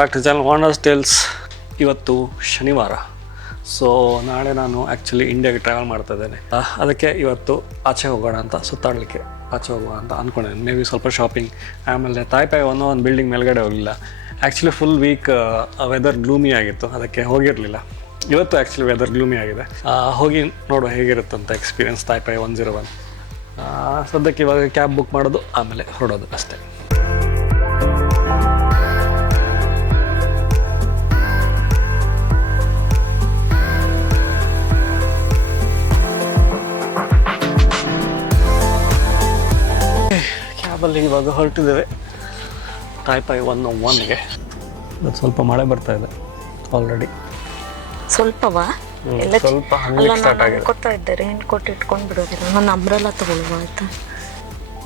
Back to channel wanders tales. ಇವತ್ತು ಶನಿವಾರ, so ನಾಳೆ ನಾನು ಆ್ಯಕ್ಚುಲಿ ಇಂಡಿಯಾಗೆ ಟ್ರಾವೆಲ್ ಮಾಡ್ತಾ ಇದ್ದೇನೆ. ಅದಕ್ಕೆ ಇವತ್ತು ಆಚೆ ಹೋಗೋಣ ಅಂತ, ಸುತ್ತಾಡಲಿಕ್ಕೆ ಆಚೆ ಹೋಗೋಣ ಅಂತ ಅಂದ್ಕೊಂಡಿದ್ದೀನಿ. ಮೇ ಬಿ ಸ್ವಲ್ಪ ಶಾಪಿಂಗ್, ಆಮೇಲೆ ತಾಯ್ಪಾಯಿ ಒಂದು ಬಿಲ್ಡಿಂಗ್ ಮೇಲ್ಗಡೆ ಹೋಗಲಿಲ್ಲ. Actually full week weather gloomy ಆಗಿತ್ತು, ಅದಕ್ಕೆ ಹೋಗಿರಲಿಲ್ಲ. ಇವತ್ತು ಆ್ಯಕ್ಚುಲಿ ವೆದರ್ ಗ್ಲೂಮಿ ಆಗಿದೆ. ಹೋಗಿ ನೋಡುವ ಹೇಗಿರುತ್ತಂತ ಎಕ್ಸ್ಪೀರಿಯನ್ಸ್ ತಾಯ್ಪಾಯಿ 101. ಸದ್ಯಕ್ಕೆ ಇವಾಗ ಕ್ಯಾಬ್ ಬುಕ್ ಮಾಡೋದು, ಆಮೇಲೆ ಹೊರಡೋದು ಅಷ್ಟೇ. ಕ್ಯಾಬಲ್ಲಿ ಇವಾಗ ಹೊರಟಿದ್ದೇವೆ ತಾಯ್ಪಾಯಿ 101ಗೆ. ಸ್ವಲ್ಪ ಮಳೆ ಬರ್ತಾ ಇದೆ ಆಲ್ರೆಡಿ. ಸ್ವಲ್ಪವಾ? ಸ್ವಲ್ಪ ಹಂಗೆ ಸ್ಟಾರ್ಟ್ ಆಗಿದೆ. ಕೊಡ್ತಾ ಇದ್ದೆ ರೇನ್ ಕೋಟ್ ಇಟ್ಕೊಂಡು ಬಿಡೋದಿಲ್ಲ. ನಾನು ಅಂಬ್ರೆಲ್ಲ ತಗೊಳ್ಳುವ ಆಯ್ತಾ?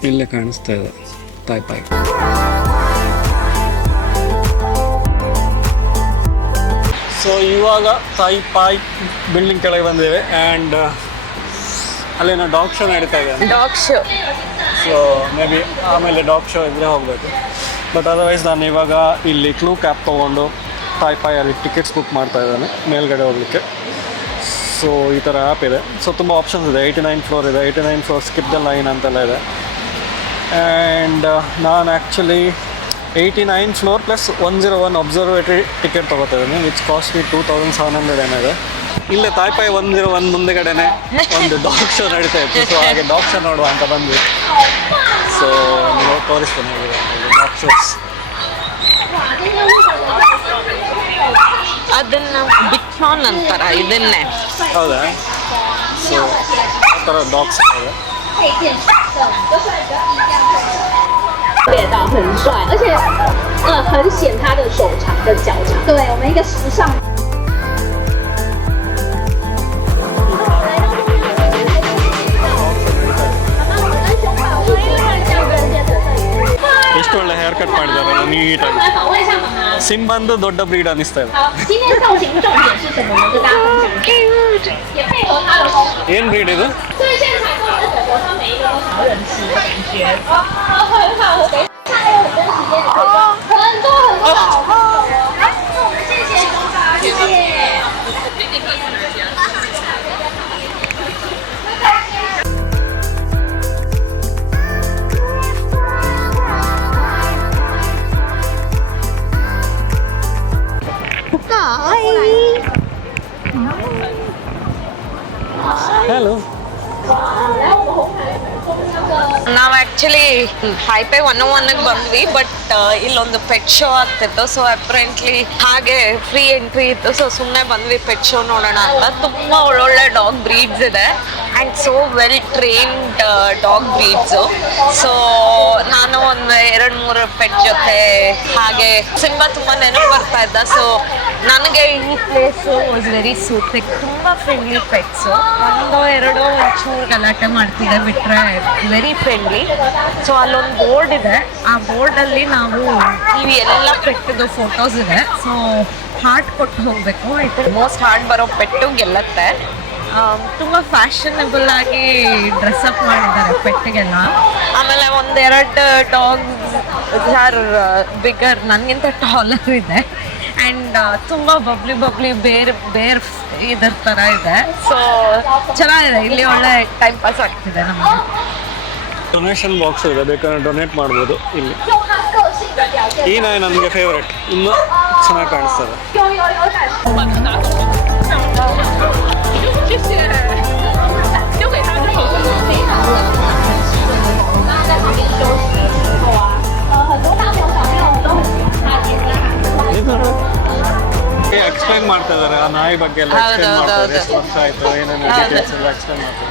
ಇಲ್ಲೇ ಕಾಣಿಸ್ತಾ ಇದೆ ತಾಯ್ಪಾಯಿ. ಸೊ ಇವಾಗ ತಾಯ್ಪಾಯಿ ಬಿಲ್ಡಿಂಗ್ ಕೆಳಗೆ ಬಂದೇವೆ. ಆ್ಯಂಡ್ ಅಲ್ಲೇನೋ ಡಾಗ್ ಶೋ ನಡೀತಾ ಇದೆ. Dog show. So may be ಆಮೇಲೆ ಡಾಗ್ ಶೋ ಇದ್ದರೆ ಹೋಗಬೇಕು. ಬಟ್ ಅದರ್ವೈಸ್ ನಾನು ಇವಾಗ ಇಲ್ಲಿ ಕ್ಲೂ ಕ್ಯಾಪ್ ತೊಗೊಂಡು ತಾಯ್ಪಾಯಲ್ಲಿ ಟಿಕೆಟ್ಸ್ ಬುಕ್ ಮಾಡ್ತಾ ಇದ್ದಾನೆ ಮೇಲ್ಗಡೆ ಹೋಗಲಿಕ್ಕೆ. ಸೊ ಈ ಥರ ಆ್ಯಪ್ ಇದೆ. ಸೊ ತುಂಬ ಆಪ್ಷನ್ಸ್ ಇದೆ. 89 ಫ್ಲೋರ್ ಇದೆ, 89 ಫ್ಲೋರ್ ಸ್ಕಿಪ್ ದ ಲೈನ್ ಅಂತೆಲ್ಲ ಇದೆ. ಆ್ಯಂಡ್ ನಾನು actually 89 floor plus 101 observatory ticket ತೊಗೋತಾ ಇದ್ದೀನಿ, ವಿಚ್ ಕಾಸ್ಟ್ ಮಿ 2700 ಏನಿದೆ. ಇಲ್ಲೇ ತಾಯ್ಪಾಯಿ 101 ಮುಂದೆಗಡೆನೆ ಒಂದು ಡಾಗ್ ಶೋ ನಡೀತಾ ಇತ್ತು. ಸೊ ಹಾಗೆ ಡಾಗ್ ಶೋ ನೋಡುವ ಅಂತ ಬಂದ್ವಿ. ಸೊ ನೀವು ತೋರಿಸ್ತೇನೆ ಡಾಗ್ ಶೋಸ್. ಅದನ್ನ ಬಿಟ್ಮಾನ್ ಅಂತಾರ ಇದನ್ನೇ. ಹೌದಾ? ಸೊ ಆ ಥರ ಡಾಗ್ಸ್ ಇದೆ.道很帅，而且很显他的手长跟脚长。对，我们一个时尚。ಎಷ್ಟು ಒಳ್ಳೆ ಹೇರ್ ಕಟ್ ಮಾಡಿದಾರಲ್ಲ ನೀಟಾಗಿ. ಸಿಂಬಂದು ದೊಡ್ಡ ಬ್ರೀಡ್ ಅನಿಸ್ತಾ ಇದೆ.好，今天造型重点是什么呢？跟大家分享一下，也配合他的风格。ಏನು ಬ್ರೀಡ್ ಇದು?所以现场购的狗狗，它每一个都想要人吃的感觉。很好，等一下还有很多时间，你可以很多的好朋友。来，那我们谢谢董事长，谢谢。ಹಲೋ. ನಾವು ಆ್ಯಕ್ಚುಲಿ ತಾಯ್ಪಾಯಿ 101ಗೆ ಬಂದ್ವಿ, ಬಟ್ ಇಲ್ಲೊಂದು ಪೆಟ್ ಶೋ ಆಗ್ತಿತ್ತು. ಸೊ ಅಪ್ರೆಂಟ್ಲಿ ಹಾಗೆ ಫ್ರೀ ಎಂಟ್ರಿ ಇತ್ತು. ಸೊ ಸುಮ್ಮನೆ ಬಂದ್ವಿ ಪೆಟ್ ಶೋ ನೋಡೋಣ ಅಂತ. ತುಂಬ ಒಳ್ಳೊಳ್ಳೆ ಡಾಗ್ ಬ್ರೀಡ್ಸ್ ಇದೆ and so well trained dog breeds. So ನಾನು ಒಂದು 2-3 ಪೆಟ್ ಜೊತೆ ಹಾಗೆ ಸಿಂಬಾ ತುಂಬ ನೆನಪು ಬರ್ತಾ ಇದ್ದ. ಸೊ ನನಗೆ ಈ ಪ್ಲೇಸು ವಾಸ್ ವೆರಿ ಸೂಟಿಂಗ್. ತುಂಬ ಫ್ರೆಂಡ್ಲಿ ಪೆಟ್ಸು. ಒಂಚೂರು ಗಲಾಟೆ ಮಾಡ್ತಿದೆ ಬಿಟ್ಟರೆ ವೆರಿ ಫ್ರೆಂಡ್ಲಿ. ಸೊ ಅಲ್ಲೊಂದು ಬೋರ್ಡ್ ಇದೆ. ಆ ಬೋರ್ಡಲ್ಲಿ ನಾವು ಇವು ಎಲ್ಲ ಪೆಟ್ಟದು ಫೋಟೋಸ್ ಇದೆ. ಸೊ ಹಾರ್ಟ್ ಕೊಟ್ಟು ಹೋಗಬೇಕು. ಮೋಸ್ಟ್ ಹಾರ್ಟ್ ಬರೋ ಪೆಟ್ಟು ಗೆಲ್ಲತ್ತೆ. ತುಂಬ ಫ್ಯಾಷನಬಲ್ ಆಗಿ ಡ್ರೆಸ್ಅಪ್ ಮಾಡಿದ್ದಾರೆ ಪೆಟ್ಟಿಗೆಲ್ಲ. ಆಮೇಲೆ 1-2 ಡಾಗ್ಸ್ ಆರ್ ಬಿಗರ್, ನನಗಿಂತ ಟಾಲರ್ ಇದೆ. ಆ್ಯಂಡ್ ತುಂಬ ಬಬ್ಲಿ ಬೇರ್ ಇದರ ಥರ ಇದೆ. ಸೊ ಚೆನ್ನಾಗಿದೆ. ಇಲ್ಲಿ ಒಳ್ಳೆ ಟೈಮ್ ಪಾಸ್ ಆಗ್ತಿದೆ ನಮಗೆ. ಡೊನೇಷನ್ ಬಾಕ್ಸ್ ಇದೆ, ಬೇಕಾದ್ರೆ ಡೊನೇಟ್ ಮಾಡ್ಬೋದು ಇಲ್ಲಿ. ಈ ನಾಯಿ ನನಗೆ ಫೇವ್ರೆಟ್, ಇನ್ನೂ ಚೆನ್ನಾಗಿ ಕಾಣಿಸ್ತದೆ. ಎಕ್ಸ್ಪ್ಲೈನ್ ಮಾಡ್ತಾ ಇದ್ದಾರೆ ಆ ನಾಯಿ ಬಗ್ಗೆ ಎಲ್ಲ. ಎಕ್ಸ್ಪ್ಲೈನ್ ಮಾಡ್ತಾರೆ, ಎಷ್ಟು ವರ್ಷ ಆಯಿತು, ಏನೇನು ಡೀಟೇಲ್ಸ್ ಎಲ್ಲ ಎಕ್ಸ್ಪ್ಲೈನ್ ಮಾಡ್ತಾರೆ.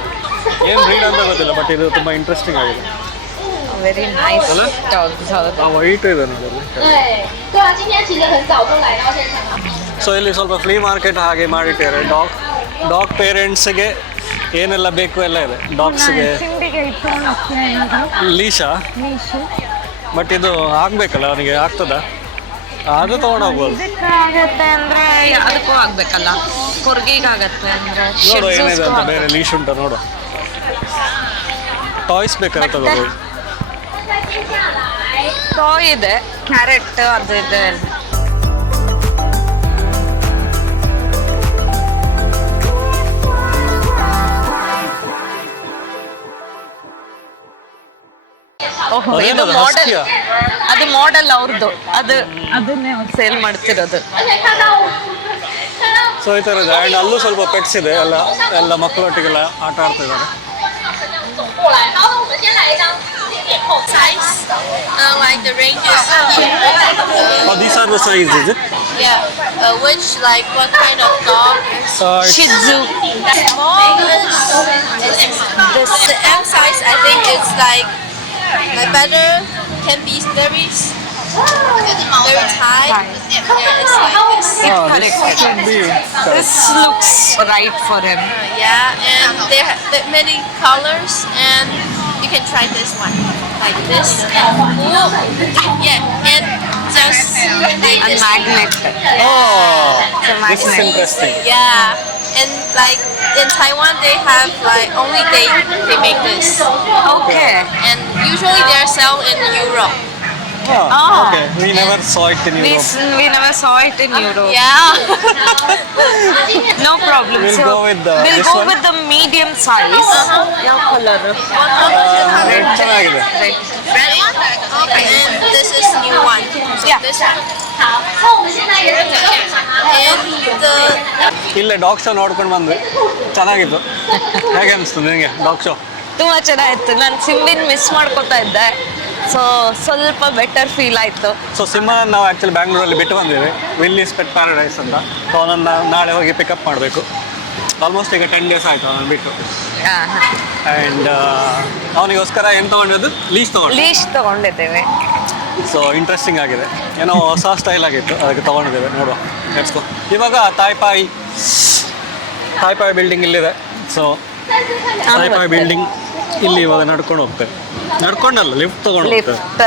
ಏನು ಬ್ರೀಡ್ ಅಂತ ಗೊತ್ತಿಲ್ಲ, ಬಟ್ ಇದು ತುಂಬ ಇಂಟ್ರೆಸ್ಟಿಂಗ್ ಆಗಿದೆ. Very nice dogs. ಆ ವೈಟ್ ಇದೆ ನೋಡಿ.对啊，今天其实很早就来到现场。ಸೊ ಇಲ್ಲಿ ಸ್ವಲ್ಪ ಫ್ಲೀ ಮಾರ್ಕೆಟ್ ಹಾಗೆ ಮಾಡಿಟ್ಟಿದ್ದಾರೆ. ಡಾಗ್ ಪೇರೆಂಟ್ಸ್ಗೆ ಏನೆಲ್ಲ ಬೇಕು ಎಲ್ಲ ಇದೆ. ಡಾಗ್ಸ್ಗೆ ಲೀಶಾ, ಬಟ್ ಇದು ಆಗ್ಬೇಕಲ್ಲ ಅವನಿಗೆ, ಆಗ್ತದ? ಅದು ತೊಗೊಂಡೋಗ್ಬೋದು. ಆಗತ್ತೆ ಅಂದರೆ ಅದಕ್ಕೂ ಆಗ್ಬೇಕಲ್ಲ, ಕೊರ್ಗಿಗಾಗತ್ತೆ ಅಂದರೆ. ನೋಡು ಏನಿದೆ ಅಂತ, ಬೇರೆ ಲೀಶ್ ಉಂಟ ನೋಡು. ಟಾಯ್ಸ್ ಬೇಕಾದ್ರೆ ತಗೋಬೋದು. ಟಾಯ್ ಇದೆ, ಕ್ಯಾರೆಟ್ ಅದು ಇದೆ. ಇದು ಅದೇನದು, ಮಾಡೆಲ್ ಹಸ್ಕಿಯಾ? ಅದು ಮಾಡೆಲ್ ಅವ್ರದ್ದು ಅದನ್ನೇ ಅವ್ರು ಸೇಲ್ ಮಾಡ್ತಿರೋದು. ಸೊ ಈ ಥರ ಇದೆ. ಆ್ಯಂಡ್ ಅಲ್ಲೂ ಸ್ವಲ್ಪ ಪೆಟ್ಸ್ ಇದೆ, ಎಲ್ಲ ಮಕ್ಕಳೊಟ್ಟಿಗೆಲ್ಲ ಆಟ ಆಡ್ತಾ ಇದ್ದಾರೆ. 过来，然后我们先来一张经典后 size, like the ranges. Oh, these are the size, is it? Yeah. Which, like, what kind of dog? It's Shih Tzu. Small the M size, I think it's like better, can be very tight. Yeah, it's like this. this should be This looks right for him. Yeah, and there are many colors, and you can try this one, like this. Yeah, and just like A this. magnet. Oh, It's a this is magnet. interesting. Yeah, and like in Taiwan, they have like only they make this, Okay. and usually they're sold in Europe. Oh, Oh. okay. We never saw it in Europe. We never saw it in Europe. Yeah. No problem. We'll So go with the- we'll this go one? with the medium size. ಯಾವ color? Red ಚೆನ್ನಾಗಿದೆ. Red. Red one? Okay. And this is new one. So Yeah. this one. 好，那我们现在也是准备好。 And the ಇಲ್ಲೇ dog show ನೋಡ್ಕೊಂಡು ಬಂದ್ವಿ, ಚೆನ್ನಾಗಿತ್ತು. ಹೇಗೆ ಅನಿಸ್ತು ನಿನಗೆ dog show? ತುಂಬಾ ಚೆನ್ನಾಗಿತ್ತು. ನಾನು ಸಿಂಬಿನ್ ಮಿಸ್ ಮಾಡ್ಕೊತಾ ಇದ್ದೆ, ಸೊ ಸ್ವಲ್ಪ ಬೆಟರ್ ಫೀಲ್ ಆಯ್ತು. ಸೊ ಸಿಂಹನ ನಾವು ಆ್ಯಕ್ಚುಲಿ ಬ್ಯಾಂಗ್ಳೂರಲ್ಲಿ ಬಿಟ್ಟು ಬಂದಿವಿ, ವಿಲ್ಲಿಸ್ ಪೆಟ್ ಪ್ಯಾರಡೈಸ್ ಅಂತ. ಸೊ ಅವನನ್ನು ನಾಳೆ ಹೋಗಿ ಪಿಕಪ್ ಮಾಡಬೇಕು. ಆಲ್ಮೋಸ್ಟ್ ಈಗ 10 days ಆಯಿತು ಅವನು ಬಿಟ್ಟು. ಆ್ಯಂಡ್ ಅವನಿಗೋಸ್ಕರ ಏನು ತೊಗೊಂಡಿದ್ದು, ಲೀಸ್ ತೊಗೊಂಡು. ಲೀಶ್ ತಗೊಂಡಿದ್ದೇವೆ. ಸೊ ಇಂಟ್ರೆಸ್ಟಿಂಗ್ ಆಗಿದೆ, ಏನೋ ಹೊಸ ಸ್ಟೈಲ್ ಆಗಿತ್ತು, ಅದಕ್ಕೆ ತೊಗೊಂಡಿದ್ದೇವೆ. ನೋಡುವ, ನೆಕ್ಸ್ಕೋ. ಇವಾಗ ತಾಯ್ಪಾಯಿ ಬಿಲ್ಡಿಂಗ್ ಇಲ್ಲಿದೆ. ಸೊ ತಾಯ್ಪಾಯಿ ಬಿಲ್ಡಿಂಗ್ ಇಲ್ಲಿ ಇವಾಗ ನಡ್ಕೊಂಡು ಹೋಗ್ತೇವೆ. ನಡ್ಕೊಂಡಲ್ಲ, ಲಿಫ್ಟ್ ತೊಗೊಂಡು ಹೋಗ್ತೇವೆ. ಲಿಫ್ಟ್.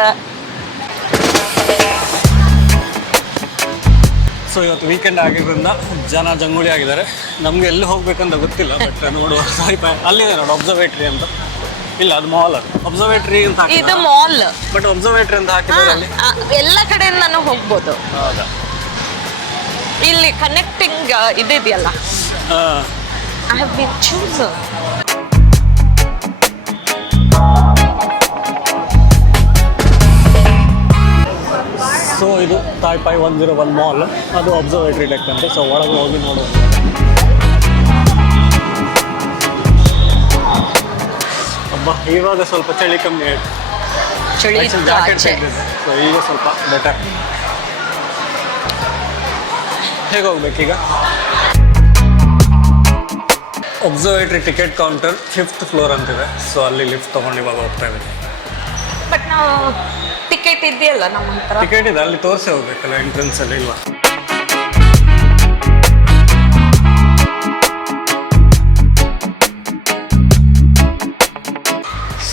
ಸೊ ಇವತ್ತು ವೀಕೆಂಡ್ ಆಗಿರೋದ್ರಿಂದ ಜನ ಜಂಗುಳಿ ಆಗಿದ್ದಾರೆ. ನಮಗೆ ಎಲ್ಲಿ ಹೋಗ್ಬೇಕಂತ ಗೊತ್ತಿಲ್ಲ, ಬಟ್ ನೋಡುವ. ತಾಯ್ಪಾಯಿ ಅಲ್ಲಿದೆ ನೋಡಿ, ಅಬ್ಸರ್ವೇಟ್ರಿ ಅಂತ. ಇಲ್ಲ, ಅದು ಮಾಲ್, ಅದು ಅಬ್ಸರ್ವೇಟ್ರಿ ಅಂತ ಇದು ಹಾಕಿದ್ದಾರೆ. ಮಾಲ್. ಬಟ್ ಅಬ್ಸರ್ವೇಟ್ರಿ ಅಂತ ಹಾಕಿದ್ದಾರೆ ಅಲ್ಲಿ. ಎಲ್ಲ ಕಡೆಯಿಂದನೂ ಹೋಗ್ಬೋದು. ಹೌದಾ? ಇಲ್ಲಿ ಕನೆಕ್ಟಿಂಗ್ ಇದೆಯಲ್ಲ. I have been chosen. So ಇದು ತಾಯ್ಪಾಯಿ 101 ಮಾಲ್, ಅದು ಅಬ್ಸರ್ವೇಟ್ರಿ ಲೆಕ್ಕ ಅಂತ. ಸೊ ಒಳಗೆ ಹೋಗಿ ನೋಡುವ. ಅಬ್ಬಾ, ಇವಾಗ ಸ್ವಲ್ಪ ಚಳಿ ಕಮ್ಮಿ ಆಯಿತು. ಚಳಿ ಜಾಕೆಟ್ ತೆಗೆದಿದ್ದೆ, ಸೊ ಈಗ ಸ್ವಲ್ಪ ಬೆಟರ್. ಹೇಗೆ ಹೋಗ್ಬೇಕೀಗ? Observatory ticket counter 5th floor ಅಂತಿದೆ. ಸೊ ಅಲ್ಲಿ ಲಿಫ್ಟ್ ತೊಗೊಂಡು ಇವಾಗ ಹೋಗ್ತಾ ಇದ್ದೀವಿ. ಬಟ್ ನಾವು ಟಿಕೆಟ್ ಇದೆಯಲ್ಲ ನಮ್ಮ ಹತ್ರ. ಟಿಕೆಟ್ ಇದೆ, ಅಲ್ಲಿ ತೋರಿಸಿ ಹೋಗ್ಬೇಕಲ್ಲ ಎಂಟ್ರೆನ್ಸ್ ಅಲ್ಲಿ, ಇಲ್ವಾ?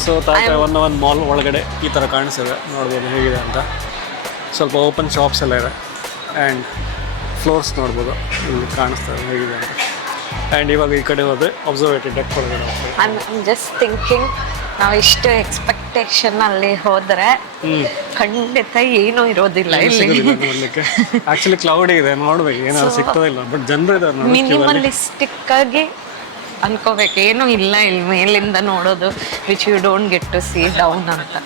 ಸೊ ತಾಯ್ಪಾಯಿ 101 ಮಾಲ್ ಒಳಗಡೆ ಈ ಥರ ಕಾಣಿಸಿದೆ, ನೋಡ್ಬೋದು ಹೇಗಿದೆ ಅಂತ. ಸ್ವಲ್ಪ ಓಪನ್ ಶಾಪ್ಸ್ ಎಲ್ಲ ಇದೆ. ಆ್ಯಂಡ್ ಫ್ಲೋರ್ಸ್ ನೋಡ್ಬೋದು, ಇಲ್ಲಿ ಕಾಣಿಸ್ತದೆ ಹೇಗಿದೆ ಅಂತ. ಆ್ಯಂಡ್ ಇವಾಗ ಈ ಕಡೆ ಹೋದರೆ ಅಬ್ಸರ್ವೇಟ್ರಿ ಡೆಕ್ ಒಳಗಡೆ ಹೋಗ್ತದೆ. ಐ ಜಸ್ಟ್ ಥಿಂಕಿಂಗ್, ನಾವು ಇಷ್ಟು ಎಕ್ಸ್ಪೆಕ್ಟೇಷನ್ ಅಲ್ಲಿ ಹೋದ್ರೆ ಖಂಡಿತ ಏನೂ ಇರೋದಿಲ್ಲ ಇಲ್ಲಿ. ನೋಡ್ಲಿಕ್ಕೆ ಆಕ್ಚುಲಿ ಕ್ಲೌಡ್ ಇದೆ, ನೋಡ್ಬೇಕು ಏನಾದ್ರು ಸಿಗ್ತದಿಲ್ಲ. ಬಟ್ ಜನರು ಇದ್ದಾರೆ ನೋಡಿ. ಮಿನಿಮಲಿಸ್ಟಿಕ್ ಆಗಿ ಅನ್ಕೋಬೇಕು, ಏನೂ ಇಲ್ಲ ಇಲ್ಲಿ ಮೇಲಿಂದ ನೋಡೋದು, which you don't get to see down ಅಂತ.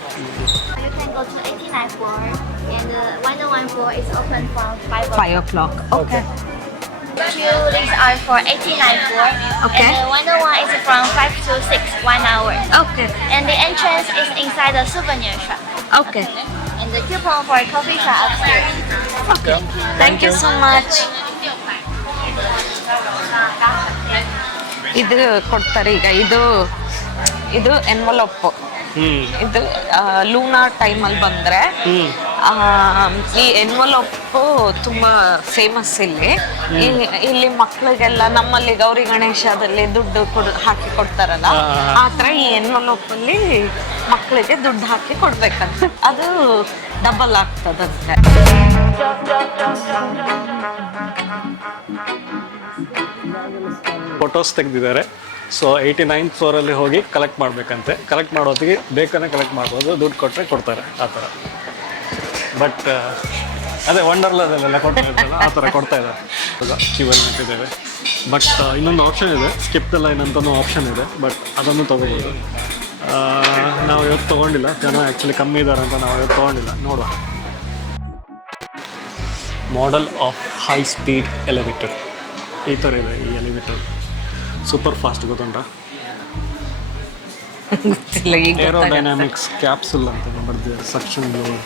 You can go to 89 floor, and the 101 floor is open from 5 o'clock. Okay. Queue links are for 89 floor, Okay. and the 101 is from 5 to 6, 1 hour. Okay. And the entrance is inside the souvenir shop. Okay. And the coupon for coffee shop upstairs. Okay. Thank you so much. ಇದು ಕೊಡ್ತಾರೆ ಈಗ. ಇದು envelope. ಇದು Luna ಟೈಮಲ್ಲಿ ಬಂದರೆ ಈ envelope ತುಂಬ famous ಇಲ್ಲಿ. ಇಲ್ಲಿ ಮಕ್ಕಳಿಗೆಲ್ಲ, ನಮ್ಮಲ್ಲಿ ಗೌರಿ ಗಣೇಶದಲ್ಲಿ ದುಡ್ಡು ಹಾಕಿ ಕೊಡ್ತಾರಲ್ಲ, ಆ ಥರ ಈ ಎನ್ವಲಪ್ಪಲ್ಲಿ ಮಕ್ಕಳಿಗೆ ದುಡ್ಡು ಹಾಕಿ ಕೊಡ್ಬೇಕಂತ. ಅದು ಡಬಲ್ ಆಗ್ತದಂತೆ. ಫೋಟೋಸ್ ತೆಗೆದಿದ್ದಾರೆ. ಸೊ 89th ಫ್ಲೋರಲ್ಲಿ ಹೋಗಿ ಕಲೆಕ್ಟ್ ಮಾಡಬೇಕಂತೆ. ಕಲೆಕ್ಟ್ ಮಾಡೋತ್ತಿಗೆ ಬೇಕನ್ನೇ ಕಲೆಕ್ಟ್ ಮಾಡ್ಬೋದು, ದುಡ್ಡು ಕೊಟ್ಟರೆ ಕೊಡ್ತಾರೆ ಆ ಥರ. ಬಟ್ ಅದೇ ವಂಡರ್ಲಾದಲ್ಲೆಲ್ಲ ಕೊಡ್ತಾಯಿದ್ದಲ್ಲ, ಆ ಥರ ಕೊಡ್ತಾ ಇದ್ದಾರೆ. ಕ್ಯೂವಲ್ಲಿ ನಿಂತಿದ್ದೇವೆ. ಬಟ್ ಇನ್ನೊಂದು ಆಪ್ಷನ್ ಇದೆ, ಸ್ಕಿಪ್ ದ ಲೈನ್ ಅಂತಲೂ ಆಪ್ಷನ್ ಇದೆ. ಬಟ್ ಅದನ್ನು ತೊಗೋಬೋದು. ನಾವು ಇವತ್ತು ತೊಗೊಂಡಿಲ್ಲ, ಜನ ಆ್ಯಕ್ಚುಲಿ ಕಮ್ಮಿ ಇದ್ದಾರೆ ಅಂತ ನಾವು ಇವತ್ತು ತೊಗೊಂಡಿಲ್ಲ. ನೋಡುವ. Model of high speed elevator ಈ ಥರ ಇದೆ. ಈ ಎಲಿವೇಟರ್ ಸೂಪರ್ ಫಾಸ್ಟ್, ಗೊತ್ತುಂಟಾ? ಗೊತ್ತಿಲ್ಲ, ಈಗ ಏರೋಡೈನಾಮಿಕ್ಸ್ ಕ್ಯಾಪ್ಸುಲ್ ಅಂತ ಬರ್ದಿದೆ. Suction blower,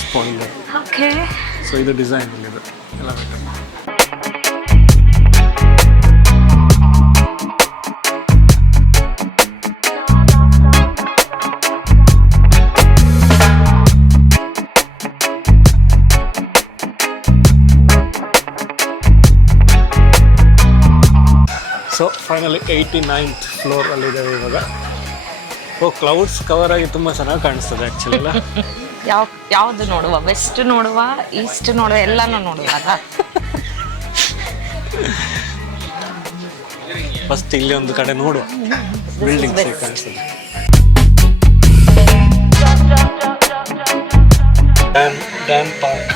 spoiler. Okay. So ಇದು ಡಿಸೈನ್ ಇದೆ ಎಲಿವೇಟರ್. ಸೊ ಫೈನಲಿ 89th ಫ್ಲೋರಲ್ಲಿದ್ದೇವೆ ಇವಾಗ. ಕ್ಲೌಡ್ಸ್ ಕವರ್ ಆಗಿ ತುಂಬ ಚೆನ್ನಾಗಿ ಕಾಣಿಸ್ತದೆ ಆ್ಯಕ್ಚುಲಿ ಅಲ್ಲ. ಯಾವ್ದು ನೋಡುವ? ವೆಸ್ಟ್ ನೋಡುವ, ಈಸ್ಟ್ ನೋಡುವ, ಎಲ್ಲಾನು ನೋಡುವಾಗ ಫಸ್ಟ್ ಇಲ್ಲಿ ಒಂದು ಕಡೆ ನೋಡುವ, ಬಿಲ್ಡಿಂಗ್ಸ್ ಕಾಣಿಸ್ತದೆ. Dan park.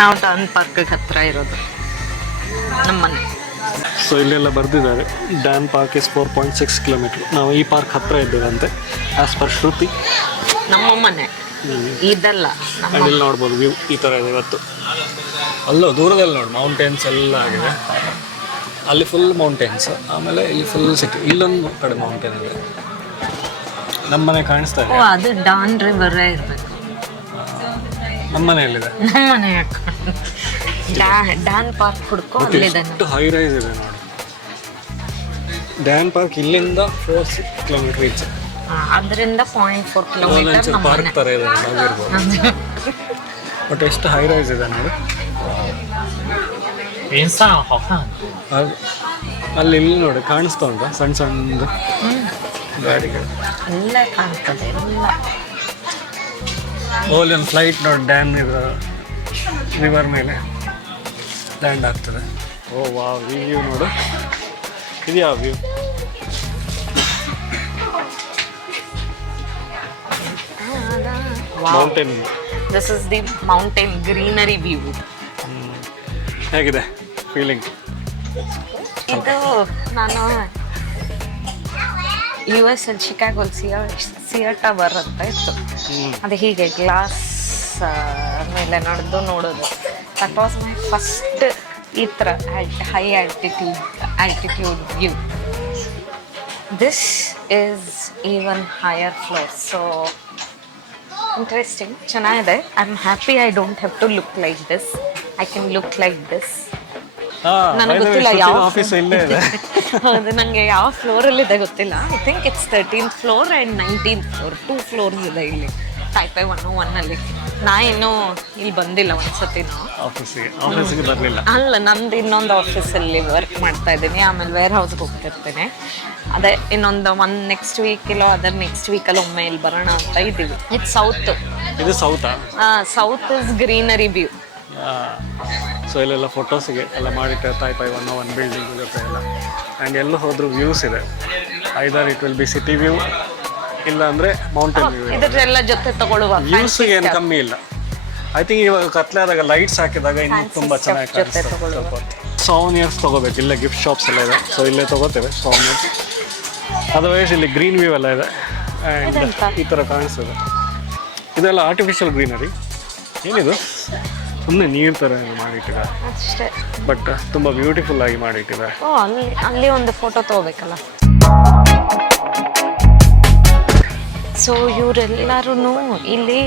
ನಾವು ಟರ್ನ್ ಪಾರ್ಕ್ ಹತ್ರ ಇರೋದು ನಮ್ಮನೆ. ಸೊ ಇಲ್ಲೆಲ್ಲ ಬರ್ದಿದ್ದಾರೆ, ಡ್ಯಾನ್ ಪಾರ್ಕ್ ಇಸ್ 4.6 ಕಿಲೋಮೀಟರ್. ನಾವು ಈ ಪಾರ್ಕ್ ಹತ್ರ ಇದ್ದೇವಂತೆ ಆಸ್ ಪರ್ ಶ್ರುತಿ. ನಮ್ಮ ಮನೆ ಇದೆಲ್ಲ. ಆ್ಯಂಡ್ ಇಲ್ಲಿ ನೋಡ್ಬೋದು ವ್ಯೂ ಈ ಥರ ಇದೆ ಇವತ್ತು. ಅಲ್ಲೋ ದೂರದಲ್ಲಿ ನೋಡಿ ಮೌಂಟೇನ್ಸ್ ಎಲ್ಲ ಆಗಿದೆ. ಅಲ್ಲಿ ಫುಲ್ ಮೌಂಟೇನ್ಸ್, ಆಮೇಲೆ ಇಲ್ಲಿ ಫುಲ್ ಸಿಟಿ. ಇಲ್ಲೊಂದು ಕಡೆ ಮೌಂಟೇನ್ ಇದೆ. ನಮ್ಮನೆ ಕಾಣಿಸ್ತಾ ಇದೆ. ಅದು ಡಾನ್ ರಿವರೇ ಇರಬೇಕು. ನಮ್ಮನೆಯಲ್ಲಿದೆ. ನಮ್ಮನೆ ಡ್ಯಾನ್ ಪಾರ್ಕ್ ಹುಡ್ಕೋ, ಅಲ್ಲಿದೆ. ಎಷ್ಟು ಹೈ ರೈಸ್ ಇದೆ ನೋಡಿ. ಡ್ಯಾನ್ ಪಾರ್ಕ್ ಇಲ್ಲಿಂದ 4 ಕಿಲೋಮೀಟರ್ ಈಚೆ. ಅದರಿಂದ 0.4 ಕಿಲೋಮೀಟರ್ ಪಾರ್ಕ್ ಥರ ಇದೆ ಆಗಿರ್ಬೋದು. ಬಟ್ ಎಷ್ಟು ಹೈ ರೈಸ್ ಇದೆ ನೋಡಿ. ಅಲ್ಲಿ ಇಲ್ಲಿ ನೋಡಿ ಕಾಣಿಸ್ತಾ ಉಂಟು ಸಣ್ಣ ಸಣ್ಣದು ಗಾಡಿಗಳು ಎಲ್ಲ ಕಾಣ್ತದೆ ಎಲ್ಲ. ಓಲಿ ಒಂದು ಫ್ಲೈಟ್ ನೋಡಿ ಡ್ಯಾಮ್ ಇದು ರಿವರ್ ಮೇಲೆ ಲ್ಯಾಂಡ್ ಆಗ್ತದೆ. ಓ ವಾ, ವ್ಯೂ ನೋಡು. ಇದು ಯಾವ view? Mountain. This is the mountain greenery view. ಹೇಗಿದೆ ಫೀಲಿಂಗ್? ಇದು ನಾನು US ಅಲ್ಲಿ ಶಿಕಾಗೋಲ್ ಸಿಯರ್ ಟವರ್ ಅಂತ ಇತ್ತು. ಅದು ಹೀಗೆ ಗ್ಲಾಸ್ ಮೇಲೆ ನಡೆದು ನೋಡೋದು. ದಟ್ ವಾಸ್ ಮೈ ಫಸ್ಟ್ ಈ ಥರ high altitude view. This is even higher floor. So interesting, ಚೆನ್ನಾಗಿದೆ. I am happy I don't have to look like this. I can look like this. ನನಗೆ ಗೊತ್ತಿಲ್ಲ ಯಾವ ಆಫೀಸ್ ಇಲ್ಲೇ ಇದೆ. ಹೌದು, ನನಗೆ ಯಾವ ಫ್ಲೋರಲ್ಲಿದೆ ಗೊತ್ತಿಲ್ಲ. I think it's 13th floor and 19th floor. 2 floors ಇದೆ ಇಲ್ಲಿ ಟೈಪೈ 101 ನಾ ಇನ್ನೂ ಇಲ್ಲಿ ಬಂದಿಲ್ಲ ಒಂದ್ಸತಿ. ನಾವು ಆಫೀಸಿಗೆ ಬರಲಿಲ್ಲ. ಅಲ್ಲ, ನಂದು ಇನ್ನೊಂದು ಆಫೀಸಲ್ಲಿ ವರ್ಕ್ ಮಾಡ್ತಾ ಇದ್ದೀನಿ, ಆಮೇಲೆ ವೇರ್ ಹೌಸ್ಗೆ ಹೋಗ್ತಿರ್ತೇನೆ. ಅದೇ ಇನ್ನೊಂದು ನೆಕ್ಸ್ಟ್ ವೀಕ್ ಇಲ್ಲ ಅದರ ನೆಕ್ಸ್ಟ್ ವೀಕಲ್ಲಿ ಒಮ್ಮೆ ಇಲ್ಲಿ ಬರೋಣ ಅಂತ ಇದ್ದೀವಿ. ಇದು ಸೌತ್. ಇದು ಸೌತಾ? South is greenery view. So ಇಲ್ಲೆಲ್ಲ ಫೋಟೋಸಿಗೆ ಎಲ್ಲ ಮಾಡಿಟ್ಟು ಟೈಪೈ 101 ಬಿಲ್ಡಿಂಗ್ ಜೊತೆ ಎಲ್ಲ. ಆ್ಯಂಡ್ ಎಲ್ಲೂ ಹೋದ್ರೂ ವ್ಯೂಸ್ ಇದೆ. Either it will be city view, ಇಲ್ಲ ಅಂದರೆ ಮೌಂಟೇನ್ ವ್ಯೂ. ಇದರೆಲ್ಲ ಜೊತೆ ತಗೊಳ್ಳುವ ವ್ಯೂಸ್ಗೆ ಏನು ಕಮ್ಮಿ ಇಲ್ಲ. ಐ ಥಿಂಕ್ ಇವಾಗ ಕತ್ಲೆ ಆದಾಗ ಲೈಟ್ಸ್ ಹಾಕಿದಾಗ ಇನ್ನೂ ತುಂಬ ಚೆನ್ನಾಗಿ ಕಾಣಿಸ್ತದೆ. ಸ್ವಲ್ಪ ಸೌನಿಯರ್ಸ್ ತೊಗೋಬೇಕು. ಇಲ್ಲೇ ಗಿಫ್ಟ್ ಶಾಪ್ಸ್ ಎಲ್ಲ ಇದೆ. ಸೊ ಇಲ್ಲೇ ತೊಗೋತೇವೆ ಸೌನಿಯರ್ಸ್. ಅದರ್ವೈಸ್ ಇಲ್ಲಿ ಗ್ರೀನ್ ವ್ಯೂ ಎಲ್ಲ ಇದೆ. ಆ್ಯಂಡ್ ಈ ಥರ ಕಾಣಿಸ್ತದೆ. ಇದೆಲ್ಲ ಆರ್ಟಿಫಿಷಿಯಲ್ ಗ್ರೀನರಿ. ಏನಿದು? ಸುಮ್ಮನೆ ನೀರು ಥರ ಮಾಡಿಟ್ಟಿದ್ದಾರೆ ಅಷ್ಟೇ. ಬಟ್ ತುಂಬ ಬ್ಯೂಟಿಫುಲ್ ಆಗಿ ಮಾಡಿಟ್ಟಿದ್ದಾರೆ. ಅಲ್ಲಿ ಒಂದು ಫೋಟೋ ತಗೋಬೇಕಲ್ಲ. ಸೊ ಇವರೆಲ್ಲರೂ ಇಲ್ಲಿ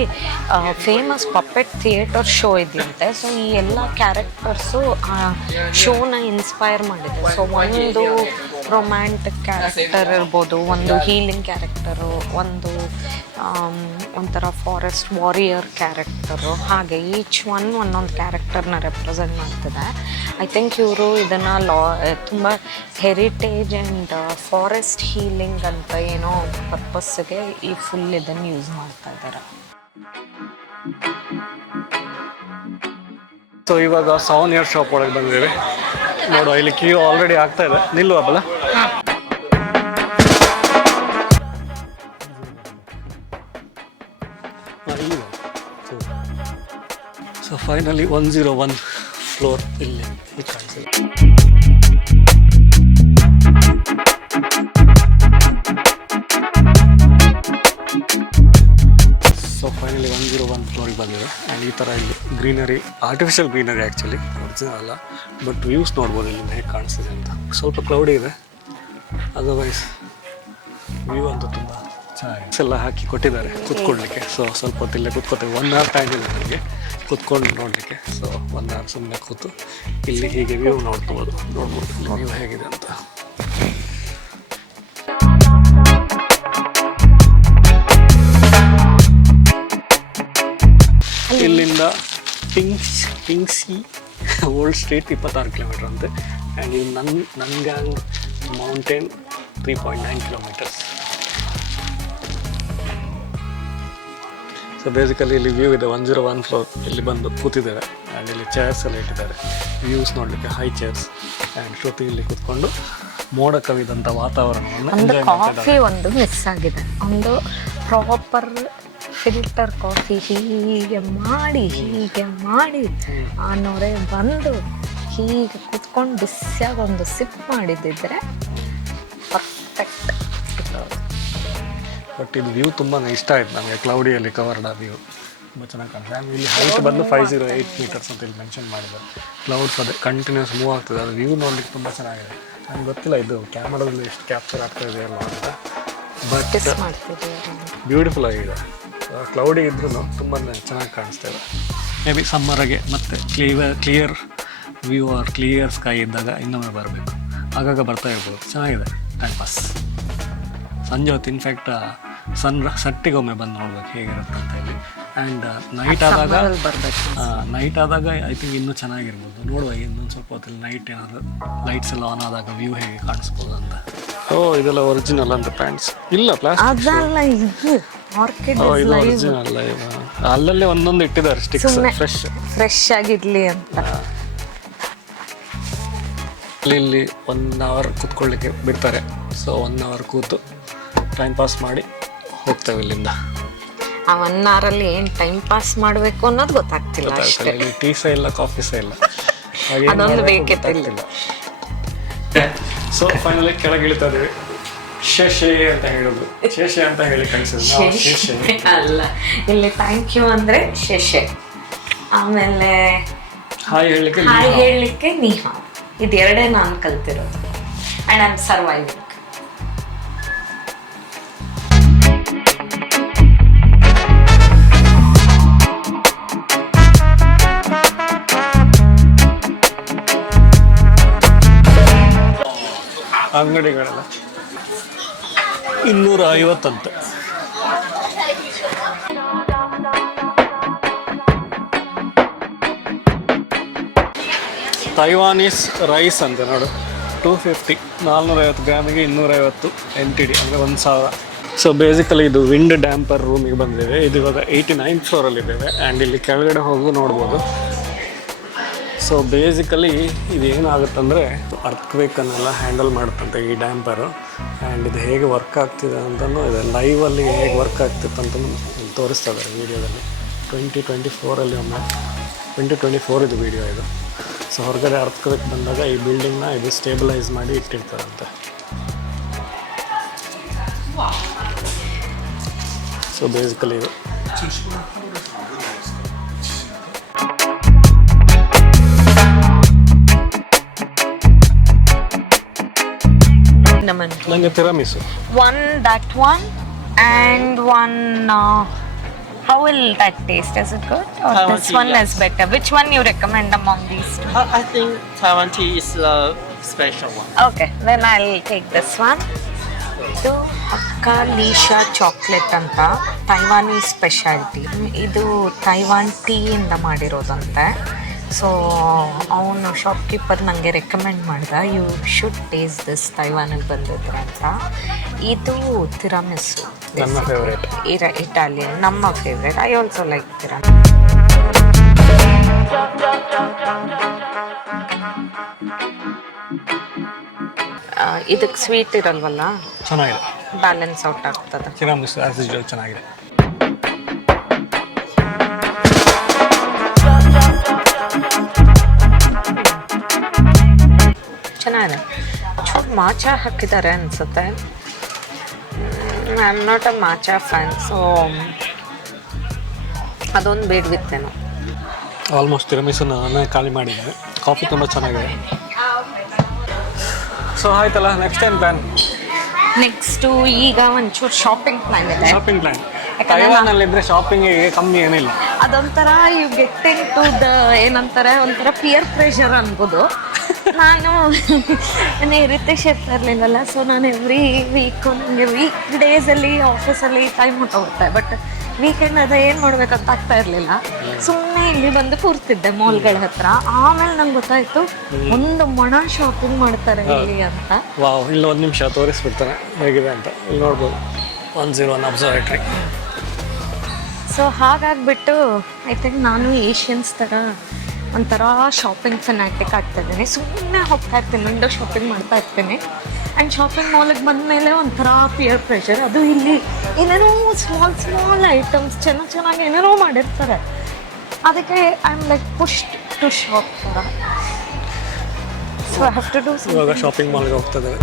ಫೇಮಸ್ ಪಪ್ಪೆಟ್ ಥಿಯೇಟರ್ ಶೋ ಇದೆಯಂತೆ. ಸೊ ಈ ಎಲ್ಲ ಕ್ಯಾರೆಕ್ಟರ್ಸು ಆ ಶೋನ ಇನ್ಸ್ಪೈರ್ ಮಾಡಿದೆ. ಸೊ ಒಂದು ರೊಮ್ಯಾಂಟಿಕ್ ಕ್ಯಾರೆಕ್ಟರ್ ಇರ್ಬೋದು, ಒಂದು ಹೀಲಿಂಗ್ ಕ್ಯಾರೆಕ್ಟರು, ಒಂಥರ ಫಾರೆಸ್ಟ್ ವಾರಿಯರ್ ಕ್ಯಾರೆಕ್ಟರು, ಹಾಗೆ ಈಚ್ ಒಂದೊಂದು ಕ್ಯಾರೆಕ್ಟರ್ನ ರೆಪ್ರೆಸೆಂಟ್ ಮಾಡ್ತಿದೆ. ಐ ಥಿಂಕ್ ಇವರು ಇದನ್ನು ತುಂಬ ಹೆರಿಟೇಜ್ ಆ್ಯಂಡ್ ಫಾರೆಸ್ಟ್ ಹೀಲಿಂಗ್ ಅಂತ ಏನೋ ಪರ್ಪಸ್ಸಿಗೆ ಈ ಫುಲ್ ಇದನ್ನು ಯೂಸ್ ಮಾಡ್ತಾ ಇದ್ದಾರೆ. ಸೊ ಇವಾಗ ಸೌನಿಯರ್ ಶಾಪ್ ಒಳಗೆ ಬಂದಿದ್ದೀವಿ. ನೋಡುವ, ಇಲ್ಲಿ ಕ್ಯೂ ಆಲ್ರೆಡಿ ಆಗ್ತಾ ಇದೆ. ನಿಲ್ಲುವಲ್ಲ. ಸೊ ಫೈನಲಿ 101 ಫ್ಲೋರ್ ಇಲ್ಲಿ ಕಾಣಿಸಿದೆ. ಆ್ಯಂಡ್ ಈ ಥರ ಇಲ್ಲಿ greenery, artificial greenery actually, original ಅಲ್ಲ. ಬಟ್ ವ್ಯೂಸ್ ನೋಡ್ಬೋದು ಇಲ್ಲಿಂದ ಹೇಗೆ ಕಾಣಿಸ್ತಿದೆ ಅಂತ. ಸ್ವಲ್ಪ ಕ್ಲೌಡಿ ಇದೆ, ಅದರ್ವೈಸ್ ವ್ಯೂ ಅಂತೂ ತುಂಬ ಚೆನ್ನಾಗಿದೆ. ಎಲ್ಲ ಹಾಕಿ ಕೊಟ್ಟಿದ್ದಾರೆ ಕೂತ್ಕೊಳ್ಳಲಿಕ್ಕೆ. ಸೊ ಸ್ವಲ್ಪ ಹೊತ್ತಿಲ್ಲೇ ಕೂತ್ಕೋತೇವೆ. 1 hour ಟೈಮ್ ಇದೆ ನನಗೆ ಕೂತ್ಕೊಂಡು ನೋಡಲಿಕ್ಕೆ. ಸೊ 1 hour ಸುಮ್ಮನೆ ಕೂತು ಇಲ್ಲಿ ಹೀಗೆ ವ್ಯೂ ನೋಡ್ಬೋದು ಇಲ್ಲಿ ವ್ಯೂ ಹೇಗಿದೆ ಅಂತ. ಇಲ್ಲಿಂದ ಪಿಂಕ್ಸಿ ಓಲ್ಡ್ ಸ್ಟ್ರೀಟ್ 26 ಕಿಲೋಮೀಟರ್ ಅಂತೆ. ಆ್ಯಂಡ್ ಇದು ನಂಗ್ಯಾಂಗ್ ಮೌಂಟೇನ್ 3.9 ಕಿಲೋಮೀಟರ್ಸ್. ಸೊ ಬೇಸಿಕಲಿ ಇಲ್ಲಿ ವ್ಯೂ ಇದೆ. 101 ಫ್ಲೋರ್ ಇಲ್ಲಿ ಬಂದು ಕೂತಿದ್ದೇವೆ. ಆ್ಯಂಡ್ ಇಲ್ಲಿ ಚೇರ್ಸ್ ಎಲ್ಲ ಇಟ್ಟಿದ್ದಾರೆ ವ್ಯೂಸ್ ನೋಡಲಿಕ್ಕೆ, ಹೈ ಚೇರ್ಸ್. ಆ್ಯಂಡ್ ಶ್ರುತಿ ಇಲ್ಲಿ ಕೂತ್ಕೊಂಡು ಮೋಡ ಕವಿದಂಥ ವಾತಾವರಣವನ್ನು ಎಂಜಾಯ್ ಮಾಡ್ತಿದ್ದಾರೆ. ಕಾಫಿ ಒಂದು ಮಿಸ್ ಆಗಿದೆ, ಒಂದು ಪ್ರಾಪರ್ ಫಿಲ್ಟರ್ ಕಾಫಿ ಹೀಗೆ ಮಾಡಿ ಅನ್ನೋರೇ ಬಂದು ಹೀಗೆ ಕೂತ್ಕೊಂಡು ಬಿಸಿಯಾಗಿ ಒಂದು ಸಿಪ್ ಮಾಡಿದ್ದಿದ್ರೆ ಪರ್ಫೆಕ್ಟ್. ಬಟ್ ಇದು ವ್ಯೂ ತುಂಬಾ ಇಷ್ಟ ಆಯ್ತು ನನಗೆ. ಕ್ಲೌಡಿಯಲ್ಲಿ ಕವರ್ಡ್ ಆ ವ್ಯೂ ತುಂಬ ಚೆನ್ನಾಗಿ ಕಾಣ್ತದೆ. ಆ್ಯಂಡ್ ಇಲ್ಲಿ ಹೈಟ್ ಬಂದು 508 ಮೀಟರ್ಸ್ ಅಂತ ಇಲ್ಲಿ ಮೆನ್ಷನ್ ಮಾಡಿದ್ದಾರೆ. ಕ್ಲೌಡ್ಸ್ ಅದೇ ಕಂಟಿನ್ಯೂಸ್ ಮೂವ್ ಆಗ್ತದೆ. ಅದು ವ್ಯೂ ನೋಡ್ಲಿಕ್ಕೆ ತುಂಬ ಚೆನ್ನಾಗಿದೆ. ನನಗೆ ಗೊತ್ತಿಲ್ಲ ಇದು ಕ್ಯಾಮರಾದಲ್ಲಿ ಎಷ್ಟು ಕ್ಯಾಪ್ಚರ್ ಆಗ್ತಾ ಇದೆ ಅಲ್ಲ ಅಂತ. ಬಟ್ ಬ್ಯೂಟಿಫುಲ್ ಆಗಿದೆ. ಕ್ಲೌಡಿ ಇದ್ರೂ ತುಂಬ ಚೆನ್ನಾಗಿ ಕಾಣಿಸ್ತಾ ಇದೆ. ಮೇ ಬಿ ಸಮ್ಮರಿಗೆ ಮತ್ತು clear view or clear sky ಇದ್ದಾಗ ಇನ್ನೊಮ್ಮೆ ಬರಬೇಕು. ಆಗಾಗ ಬರ್ತಾ ಇರ್ಬೋದು. ಚೆನ್ನಾಗಿದೆ ಟೈಮ್ ಪಾಸ್. ಸಂಜೆ ಹೊತ್ತು ಇನ್ಫ್ಯಾಕ್ಟ್ ಸಟ್ಟಿಗೊಮ್ಮೆ ಬಂದು ನೋಡ್ಬೇಕು ಹೇಗಿರುತ್ತೆ ಅಂತ ಇಲ್ಲಿ. ಆ್ಯಂಡ್ ನೈಟ್ ಆದಾಗ ಐ ಥಿಂಕ್ ಇನ್ನೂ ಚೆನ್ನಾಗಿರ್ಬೋದು. ನೋಡುವ ಇನ್ನೊಂದು ಸ್ವಲ್ಪ ಹೊತ್ತಲ್ಲಿ ನೈಟ್ ಏನಾದರೂ ಲೈಟ್ಸ್ ಎಲ್ಲ ಆನ್ ಆದಾಗ ವ್ಯೂ ಹೇಗೆ ಕಾಣಿಸ್ಬೋದು ಅಂತ. ಇದೆಲ್ಲ ಒರಿಜಿನಲ್ ಅಂತ ಪ್ಯಾಂಟ್ಸ್ ಇಲ್ಲ, ಪ್ಲಾಸ್ಟಿಕ್. ಇದು ಒರಿಜಿನಲ್. ಅಲ್ಲಲ್ಲೇ ಒಂದೊಂದು ಇಟ್ಟಿದ್ದಾರೆ ಸ್ಟಿಕ್ಸ್, ಫ್ರೆಶ್ ಆಗಿರ್ಲಿ ಅಂತ. ಇಲ್ಲಿ 1 hour ಕೂತ್ಕೊಳ್ಳಿಕ್ಕೆ ಬಿಡ್ತಾರೆ. ಸೊ 1 hour ಕೂತು ಟೈಮ್ ಪಾಸ್ ಮಾಡಿ ಹೋಗ್ತೇವೆ ಇಲ್ಲಿಂದ. ಆ 1 hour ಏನು ಟೈಮ್ ಪಾಸ್ ಮಾಡಬೇಕು ಅನ್ನೋದು ಗೊತ್ತಾಗ್ತಿಲ್ಲ ಅಷ್ಟೇ. ಇಲ್ಲಿ ಟೀ ಸಹ ಇಲ್ಲ, ಕಾಫಿ ಸಹ ಇಲ್ಲ, ಅದೊಂದು ಬೇಕಿಲ್ಲ. ಸೊ ಫೈನಲಿ ಕೆಳಗೆ ಇಳಿತಾ ಇದ್ದೀವಿ. ಶೇಷೆ ಅಂತ ಹೇಳೋದು, ಶೇಷೆ ಅಂತ ಹೇಳಿ ಕಳಿಸಿದ್ರು. ಅಲ್ಲ, ಇಲ್ಲಿ ಥ್ಯಾಂಕ್ ಯು ಅಂದ್ರೆ ಶೇಷೆ, ಆಮೇಲೆ ಹಾಯ್ ಹೇಳಲಿಕ್ಕೆ ನೀಹಾ. ಇದೆರಡೇ ನಾನು ಕಲ್ತಿರೋದು. And I am surviving. ಅಂಗಡಿಗಳೆಲ್ಲ 250 ಅಂತೆ. ತೈವಾನೀಸ್ ರೈಸ್ ಅಂತ ನೋಡು, 250, 450 ಗ್ರಾಮಿಗೆ 250 NTD, ಅಂದರೆ 1000. ಸೊ ಬೇಸಿಕಲಿ ಇದು ವಿಂಡ್ ಡ್ಯಾಂಪರ್ ರೂಮಿಗೆ ಬಂದಿದ್ದೇವೆ. ಇದು ಇವಾಗ 89th ಫ್ಲೋರಲ್ಲಿದ್ದೇವೆ. ಆ್ಯಂಡ್ ಇಲ್ಲಿ ಕೆಳಗಡೆ ಹೋಗಿ ನೋಡ್ಬೋದು. ಸೊ ಬೇಸಿಕಲಿ ಇದೇನಾಗುತ್ತಂದರೆ ಅರ್ಥಕ್ವೇಕನ್ನೆಲ್ಲ ಹ್ಯಾಂಡಲ್ ಮಾಡುತ್ತಂತೆ ಈ ಡ್ಯಾಂಪರು. ಆ್ಯಂಡ್ ಇದು ಹೇಗೆ ವರ್ಕ್ ಆಗ್ತಿದೆ ಅಂತಲೂ ಇದೆ, ಲೈವಲ್ಲಿ ಹೇಗೆ ವರ್ಕ್ ಆಗ್ತಿತ್ತು ಅಂತಲೂ ತೋರಿಸ್ತಾ ಇದ್ದಾರೆ ವೀಡಿಯೋದಲ್ಲಿ. 2024 ಒಮ್ಮೆ 2024 ಇದು ವೀಡಿಯೋ ಇದು. ಸೊ ಹೊರಗಡೆ ಅರ್ಥಕ್ವೇಕ್ ಬಂದಾಗ ಈ ಬಿಲ್ಡಿಂಗ್ನ ಇದು ಸ್ಟೇಬಲೈಸ್ ಮಾಡಿ ಇಟ್ಟಿರ್ತಾರಂತೆ. ಸೊ ಬೇಸಿಕಲಿ ಇದು ನನಗೆ ತಿರಾಮಿಸು. One that one and one. How will that taste? Is it good or Taiwan this tea, one yes. is better? Which one you recommend among these two? I think Taiwan tea is the special one. Okay, then I'll take this one. ಇದು ಅಕ್ಕ ಲೀಶಾ chocolate ಅಂತ ತೈವಾನಿ specialty. ಇದು Taiwan ಟೀಯಿಂದ ಮಾಡಿರೋದಂತೆ. So ಅವನು shopkeeper ನನಗೆ ರೆಕಮೆಂಡ್ ಮಾಡ್ದ, ಯು ಶುಡ್ ಟೇಸ್ಟ್ ದಿಸ್, ತೈವಾನಿಗೆ ಬಂದಿದ್ರು ಅಂತ. ಇದು ತಿರಾಮಿಸು, ನನ್ನ ಫೇವ್ರೇಟ್. ಇಟಾಲಿಯನ್, ನಮ್ಮ favourite. I also like tiramisu. ಇದಕ್ಕೆ ಸ್ವೀಟ್ ಇರಲ್ವಲ್ಲ, ಚೆನ್ನಾಗಿದೆ, ಬ್ಯಾಲೆನ್ಸ್ ಔಟ್ ಆಗ್ತದೆ. ತಿರಾಮಿಸು ಆಸ್ ಯೂಶುವಲ್ ಚೆನ್ನಾಗಿದೆ. ಚೆನ್ನಾಗಿದೆ. ಚೂರು ಮಾಚಾ ಹಾಕಿದ್ದಾರೆ ಅನಿಸುತ್ತೆ. I am not a matcha fan, so ಅದೊಂದು ಬೇಡವಿತ್ತೇನೋ. ಆಲ್ಮೋಸ್ಟ್ ತಿರಮಿಸು ನಾನೇ ಖಾಲಿ ಮಾಡಿದ್ದೆ. ಕಾಫಿ ತುಂಬ ಚೆನ್ನಾಗಿದೆ. ಸೊ ಆಯ್ತಲ್ಲ, ನೆಕ್ಸ್ಟ್ ಏನು ಪ್ಲ್ಯಾನ್? ನೆಕ್ಸ್ಟು ಈಗ ಒಂಚೂರು ಶಾಪಿಂಗ್ ಪ್ಲಾನ್ ಇದೆ. Shopping plan. ಯಾಕಂದ್ರೆ ತೈವಾನಲ್ಲಿದ್ದರೆ ಶಾಪಿಂಗಿಗೆ ಕಮ್ಮಿ ಏನಿಲ್ಲ. ಅದೊಂಥರ ಯು ಗೆಟ್ಟಿಂಗ್ ಟು ದ ಏನಂತಾರೆ, ಒಂಥರ ಪಿಯರ್ ಪ್ರೆಷರ್ ಅನ್ಬೋದು. ನಾನು ರಿತೇಶ್ ಇರ್ತಿರ್ಲಿಲ್ಲಲ್ಲ, ಸೊ ನಾನು ಎವ್ರಿ ವೀಕು ನನಗೆ ವೀಕ್ ಡೇಸಲ್ಲಿ ಆಫೀಸಲ್ಲಿ ಟೈಮ್ ಹೊಟ್ಟೋಗುತ್ತೆ. ಬಟ್ ವೀಕೆಂಡ್ ಅದು ಏನು ಮಾಡ್ಬೇಕಂತ ಆಗ್ತಾ ಇರಲಿಲ್ಲ. ಸುಮ್ಮನೆ ಇಲ್ಲಿ ಬಂದು ಕೂರ್ತಿದ್ದೆ ಮಾಲ್ಗಳ ಹತ್ರ. ಆಮೇಲೆ ನಂಗೆ ಗೊತ್ತಾಯಿತು ಒಂದು ಮಣ ಶಾಪಿಂಗ್ ಮಾಡ್ತಾರೆ ಇಲ್ಲಿ ಅಂತ. ವಾವ್, ಇಲ್ಲಿ ಒಂದು ನಿಮಿಷ ತೋರಿಸ್ಬಿಡ್ತಾನೆ ಹೇಗಿದೆ ಅಂತ. ಇಲ್ಲಿ ನೋಡ್ಬೋದು 101 ಅಬ್ಸರ್ವೇಟ್ರಿ. ಸೊ ಹಾಗಾಗಿಬಿಟ್ಟು ಐ ಥಿಂಕ್ ನಾನು ಏಷ್ಯನ್ಸ್ ಥರ ಒಂಥರ ಶಾಪಿಂಗ್ ಫೆನಾಟಿಕ್ ಆಗ್ತಾಯಿದ್ದೀನಿ. ಸುಮ್ಮನೆ ಹೋಗ್ತಾ ಇರ್ತೀನಿ, ವಿಂಡೋ ಶಾಪಿಂಗ್ ಮಾಡ್ತಾ ಇರ್ತೀನಿ. ಆ್ಯಂಡ್ ಶಾಪಿಂಗ್ ಮಾಲಿಗೆ ಬಂದಮೇಲೆ ಒಂಥರ ಪಿಯರ್ ಪ್ರೆಷರ್. ಅದು ಇಲ್ಲಿ ಏನೇನೋ ಸ್ಮಾಲ್ ಐಟಮ್ಸ್ ಚೆನ್ನಾಗಿ ಏನೇನೋ ಮಾಡಿರ್ತಾರೆ. ಅದಕ್ಕೆ I am like push to shop ಥರ. So I have to do ಇವಾಗ ಶಾಪಿಂಗ್ ಮಾಲ್ಗೆ ಹೋಗ್ತದೆ.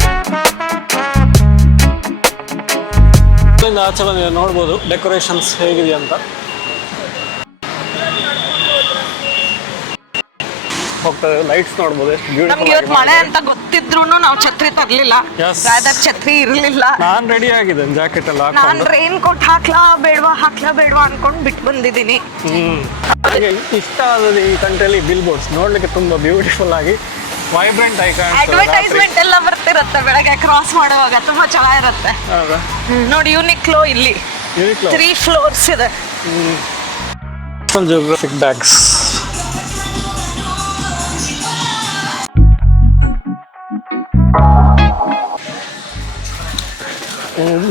ಆಚೆ ಬಂದು ನೋಡ್ಬೋದು ಡೆಕೋರೇಷನ್ಸ್ ಹೇಗಿದೆ ಅಂತ. ಹೋಗ್ತದೆ, ಲೈಟ್ಸ್ ನೋಡ್ಬೋದು ಎಷ್ಟು ನಮ್ಗೆ ಬ್ಯೂಟಿಫುಲ್ ಇವತ್ತು ಮಳೆ ಅಂತ ಗೊತ್ತಿದ್ರು ನಾವು ಛತ್ರಿ ತರಲಿಲ್ಲ. Yes. ಛತ್ರಿ ಇರಲಿಲ್ಲ. ನಾನು ರೆಡಿ ಆಗಿದ್ದೇನೆ, ಜಾಕೆಟ್ ಎಲ್ಲ ನಾನು ಹಾಕೊಂಡು. ರೈನ್ ಕೋಟ್ ಹಾಕ್ಲಾ ಬೇಡವಾ ಅನ್ಕೊಂಡು ಬಿಟ್ಟು ಬಂದಿದ್ದೀನಿ. ನನಗೆ ಇಷ್ಟ ಆದದ್ದು ಈ ಕಂಟ್ರಿಯಲ್ಲಿ ಬಿಲ್ ಬೋರ್ಡ್ಸ್ ನೋಡ್ಲಿಕ್ಕೆ ತುಂಬಾ ಬ್ಯೂಟಿಫುಲ್ ಆಗಿ ವೈಬ್ರೆಂಟ್ ಐಕಾನ್ಸ್. ಅಡ್ವರ್ಟೈಸ್ಮೆಂಟ್ ಎಲ್ಲ ಬರ್ತಿರತ್ತೆ ಬೆಳಗ್ಗೆ ಕ್ರಾಸ್ ಮಾಡುವಾಗ, ತುಂಬಾ ಚೆನ್ನಾಗಿರುತ್ತೆ. ನೋಡಿ ಯುನಿಕ್ಲೋ ಇಲ್ಲಿ 3 ಫ್ಲೋರ್ಸ್ ಇದೆ. Geographic bags.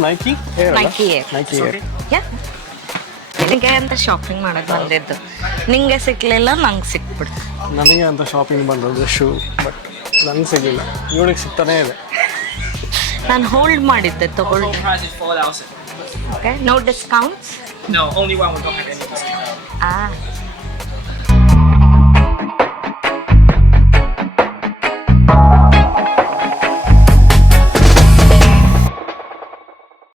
Nike Nike Air. Nike air. ನಿನಗೆ ಅಂತ ಶಾಪಿಂಗ್ ಮಾಡಕ್ ಬಂದಿದ್ದು, ನಿಂಗೆ ಸಿಕ್ಲಿಲ್ಲ, ನಂಗೆ ಸಿಕ್ಬಿಡ್ತು. ನನಗೆ ಅಂತ ಶಾಪಿಂಗ್ ಬಂದದ್ದು ಶೂ, ಬಟ್ ನನಗೆ ಸಿಗಲಿಲ್ಲ. ಇವಳಿಗೆ ಸಿಗ್ತಾನೇ ಇದೆ. ನಾನು ಹೋಲ್ಡ್ ಮಾಡಿದ್ದೆ ತಗೊಳ್ಳಿ. Price is 4,000. Okay, no discounts. No, only one we don't have any discount.